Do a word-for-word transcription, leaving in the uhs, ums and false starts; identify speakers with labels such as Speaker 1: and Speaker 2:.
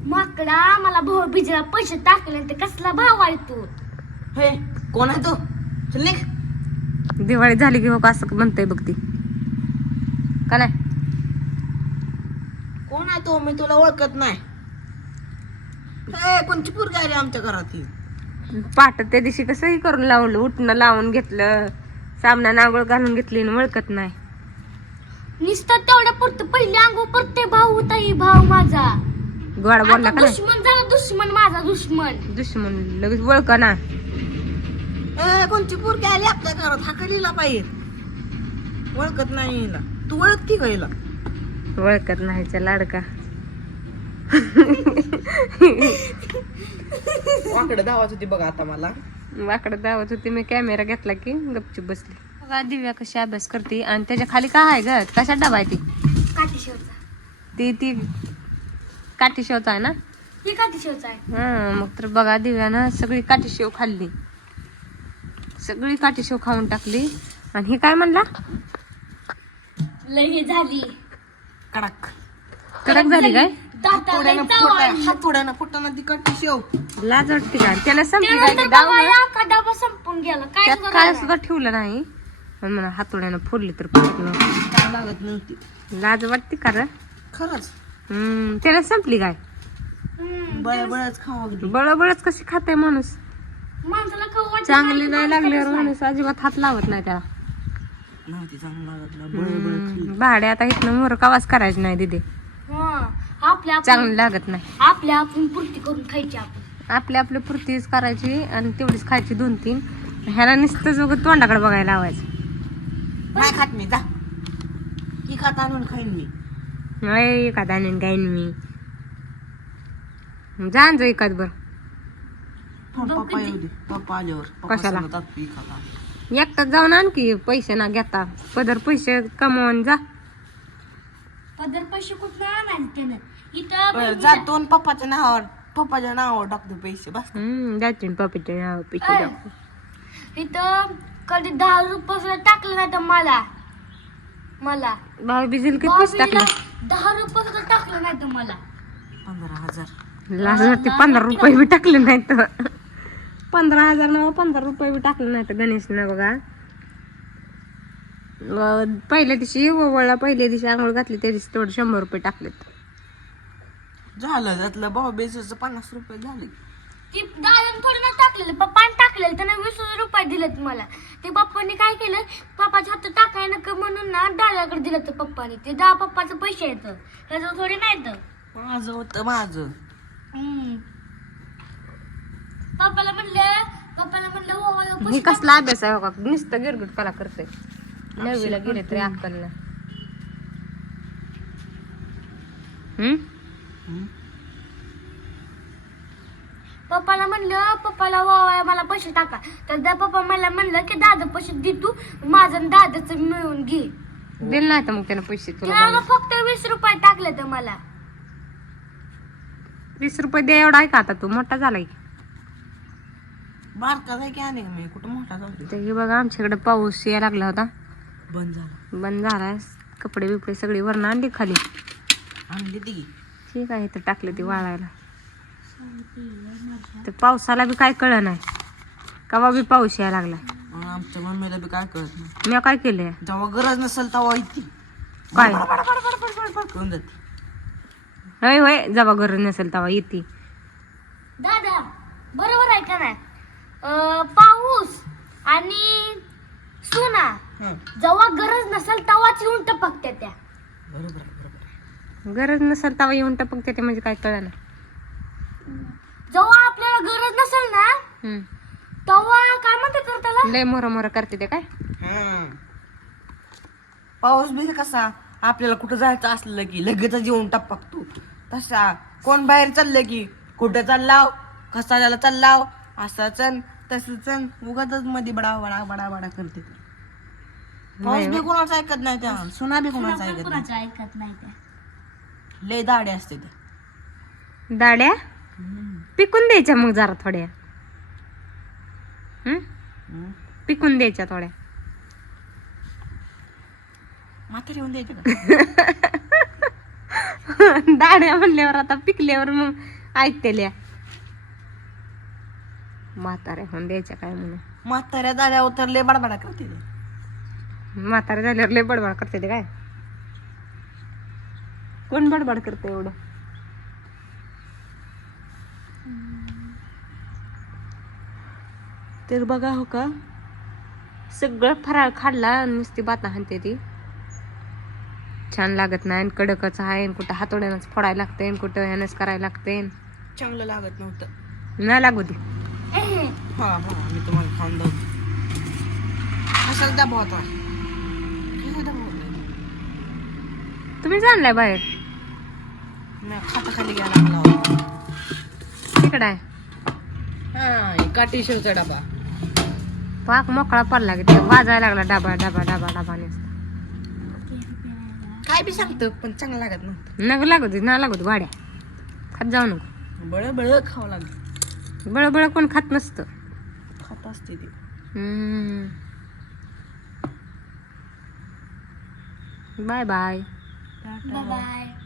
Speaker 1: माकडा मला भाऊ बिजला पैसे टाकले ते कसला भाव आहे तू?
Speaker 2: हे कोण आहे तो? चल निघ.
Speaker 3: दिवाळी झाली की बघ असं म्हणतोय बघ ती का नाही.
Speaker 2: कोण आहे तो? मी तुला ओळखत नाही. हे कोणची पोरगी आली आमच्या घरात ही?
Speaker 3: पाठ त्या दिवशी कसंही करून लावलं, उठणं लावून घेतलं, सामना नांगोळ घालून घेतली आणि ओळखत नाही.
Speaker 1: नुसतं तेवढ्या पुरतं पहिले अंगो परते भाऊ होता ही भाऊ माझा.
Speaker 3: गोड बोलला
Speaker 1: आता
Speaker 3: का नाही.
Speaker 1: दुश्मन झाला, दुश्मन माझा दुश्मन.
Speaker 3: दुश्मन लगेच ओळख ना.
Speaker 2: ए कोणची पोरगी आली आपल्या घरात? हाकलीला पाहिजे. ओळखत नाही हिला. तू ओळखती का हिला?
Speaker 3: ओळखत नाहीच्या लाडका.
Speaker 2: वाकडे धावत होती बघा आता मला.
Speaker 3: वाकडं दावत होती मी, कॅमेरा घेतला की गपचूप बसली. बघा दिव्या कशी अभ्यास करते आणि त्याच्या खाली काय आहे ग? कशात डबा आहे ती?
Speaker 1: काठी शेवचा.
Speaker 3: ती ती काठी शेवचा आहे ना.
Speaker 1: ही काठी शेवचा आहे.
Speaker 3: हा मग तर बघा दिव्यानं सगळी काठी शेव खाल्ली, सगळी काठी शेव खाऊन टाकली. आणि हे काय म्हणला?
Speaker 1: लई झाली
Speaker 2: कडक
Speaker 3: कडक झाली काय?
Speaker 1: दाताला
Speaker 2: थोड्यानं
Speaker 1: चावायला.
Speaker 2: फुटा थोड्यानं फुटाना ती कट्टी शेव.
Speaker 3: लाज वाटते का? त्याला संपली
Speaker 1: तेव्हा
Speaker 3: काय
Speaker 1: तर
Speaker 3: ते डाव
Speaker 1: बाबा या का डबा संपून गेला काय
Speaker 3: त्यात
Speaker 1: सुद्धा
Speaker 3: काय
Speaker 1: राहिलं
Speaker 3: सुद्धा ठेवलं नाही. पण म्हणा हातोड्यानं फोडली तर पटकन.
Speaker 2: काय लागत नव्हती.
Speaker 3: लाज वाटते का रे?
Speaker 2: खरंच
Speaker 3: हम्म त्याला संपली काय?
Speaker 1: नाही. हम्म,
Speaker 2: बळ बळच खावा गेली.
Speaker 3: बळबळच कशी खाते माणूस.
Speaker 1: माणसाला खाऊ वाटत
Speaker 3: चांगली नाही लागल्यावर
Speaker 1: माणसाला
Speaker 3: माणूस अजिबात हात लावत नाही त्याला.
Speaker 2: नव्हती चांगलं लागत ना. बळ बळ खाल्ली.
Speaker 3: हम्म, भाडे आता इथनं मोर कवाच करायचं नाही दिदी.
Speaker 1: हा, आपल्या
Speaker 3: चांगली लागत नाही.
Speaker 1: आपल्या आपण पूर्ती करून खायची आपण.
Speaker 3: आपल्या आपल्या पुरतीच करायची आणि तेवढीच खायची दोन तीन. ह्याला नुसतंच उगाच तोंडाकडे बघायला लावायचं.
Speaker 2: नाही खात मी जा. ही खात आणून खाईन मी.
Speaker 3: नाही एखादा आणून गाईन मी. जा जा एखाद बर.
Speaker 2: पप्पा येऊ दे. पप्पा आल्यावर पप्पा
Speaker 3: कशाला?
Speaker 2: सांगतात ही खाता.
Speaker 3: एकटाच जाऊन आणखी पैसे ना घेता पदर पैसे कमवून जा.
Speaker 1: पदर पैसे कुठं आणायचे त्यानं
Speaker 2: बरं,
Speaker 1: इथं
Speaker 2: जातो आणि पप्पाच्या नावावर पप्पाच्या नावावर टाकतो पैसे बस.
Speaker 3: हम्म जाते पप्पीच्या पैसे
Speaker 1: ऐ,
Speaker 3: द्या.
Speaker 1: इथं कधी दहा रुपये सुद्धा टाकलं नाही तर मला मला
Speaker 3: भाऊ बिजील किती पैसे
Speaker 1: भाऊबीजीला
Speaker 3: टाकले?
Speaker 1: दहा रुपये सुद्धा टाकलं नाही तर मला.
Speaker 2: पंधरा हजार.
Speaker 3: लाज वाटते. पंधरा रुपये बी टाकले नाही तर. पंधरा हजार ना पंधरा रुपये बी टाकले नाही तर गणेशनं बघा. अं, पहिल्या दिवशी ओवळला, पहिल्या दिवशी आंघोळ घातली त्या दिवशी तेवढे शंभर रुपये टाकलेत.
Speaker 2: झालं त्यातलं भाऊ बेसच पन्नास रुपये झाले.
Speaker 1: ती दादाने थोडी ना टाकलेलं, पप्पाने टाकलेलं. त्याने वीस रुपये दिलेत मला. ते पप्पाने काय केलं, पप्पाच्या हातात टाकाय नका म्हणून ना दादाकडे दिलं तर पप्पाने. ते दहा पप्पाचं पैसे येतं, त्याचं थोडी नाही तर.
Speaker 2: माझं होतं माझं.
Speaker 1: हम्म. पप्पाला म्हणलं पप्पाला म्हणलं हो हो,
Speaker 3: ही
Speaker 1: पैसे
Speaker 3: कसला अभ्यास आहे बघा, नुसतं गिरगुटपणा करतोय. नववीला गेले तरी अक्कलला. हम्म
Speaker 2: हम्म.
Speaker 1: पप्पाला म्हणलं पप्पाला वावा मला पैसे टाका. तर त्या पप्पा मला म्हणलं की दादा पैसे दे तू, माझं आणि दादाचं मिळून घे.
Speaker 3: दिल नाही तर मग त्यानं पैसे तुला
Speaker 1: त्याला
Speaker 3: भाऊ.
Speaker 1: फक्त वीस रुपये टाकले तर मला.
Speaker 3: वीस रुपये द्या एवढा आहे का आता? तू मोठा झालाय.
Speaker 2: बारका जाय की आणि मी कुठं मोठा जाऊ दे.
Speaker 3: तर हे बघा आमच्याकडे पाऊस यायला लागला होता,
Speaker 2: बंद झाला.
Speaker 3: बंद झालाय. कपडे बिपडे सगळी वरण आणली खाली.
Speaker 2: आणली ती.
Speaker 3: ठीक आहे तर टाकले ती वाळायला. तर पावसाला बी काय कळ नाही कवा बी पाऊस यायला लागला.
Speaker 2: आणि आमच्या मम्मीला बी काय कळत नाही.
Speaker 3: मी काय केलंय?
Speaker 2: जेव्हा गरज नसेल तेव्हा येते.
Speaker 3: काय
Speaker 2: कळून जाते.
Speaker 3: होय होय जेव्हा गरज नसेल तेव्हा येते.
Speaker 1: दादा बरोबर आहे का नाही? अं, पाऊस आणि सुना
Speaker 2: हं.
Speaker 1: जेव्हा गरज नसेल तेव्हाच येऊन टपकते त्या.
Speaker 2: बरोबर आहे बरोबर आहे.
Speaker 3: गरज नसेल तेव्हा येऊन टपकते ते म्हणजे काय कळ ना.
Speaker 1: जेव्हा आपल्याला गरज नसेल ना तेव्हा काय म्हणतात तर त्याला?
Speaker 3: लय मोर मोर करते ते काय.
Speaker 2: हं. पाऊस बी कसा आपल्याला कुठं जायचं असलं की लगेच येऊन टपकतो. तसा कोण बाहेर चाललं की कुठं चाललाव, कसा त्याला चाललाव, असा चन तसं चन उगाच मध्ये बडा बडा बडा बडा करते. पाऊस बी कोणाचं ऐकत नाही त्या. सुना बी कोणाचं ऐकत नाही.
Speaker 1: कुणाचं ऐकत नाही त्या.
Speaker 2: लय दाडे असते त्या.
Speaker 3: दाड्या पिकून द्यायच्या मग जरा थोड्या. हम्म
Speaker 2: हं.
Speaker 3: पिकून द्यायच्या थोड्या.
Speaker 2: म्हातारी होऊन द्यायचे का?
Speaker 3: दाड्या म्हणल्यावर आता पिकल्यावर मग ऐकतेल्या म्हाताऱ्या होऊन द्यायच्या काय म्हणून.
Speaker 2: म्हाताऱ्या झाल्यावर तर लय बडबडा करते ते.
Speaker 3: म्हाताऱ्या झाल्यावर लय बडबड करते ते काय. कोण बडबड करते एवढं. तर बघा हो का सगळं फराळ खाल्ला नुसती बाता हाणते ती. छान लागत नाही आणि कडकच आहे आणि कुठं हातोड्यानंच फोडायला लागते आणि कुठं ह्यानंच करायला लागते.
Speaker 2: चांगलं लागत नव्हतं.
Speaker 3: नाही लागू दे.
Speaker 2: हा हा मी तुम्हाला खाऊन जाऊ. कशाला डबा होता. कशाला डबा होता.
Speaker 3: तुम्ही जाणलाय बाहेर.
Speaker 2: मी खाता खाली घ्यायला लागला होता.
Speaker 3: तिकडं आहे
Speaker 2: हा काठी शेवचा डबा.
Speaker 3: पाक मोकळा पडला की ते वाजायला लागला डबा डबा डबा डबा नुसता.
Speaker 2: काय बी सांगतो पण चांगलं लागत नव्हतं.
Speaker 3: नग लागू दे ना लागू दे वाड्या खात जाऊ नको.
Speaker 2: बळ बळ खावं लागलं.
Speaker 3: बळ बळ कोण खात नसतं.
Speaker 2: खात असते ती.
Speaker 3: हम्म. Bye bye.
Speaker 2: टाटा.
Speaker 1: बाय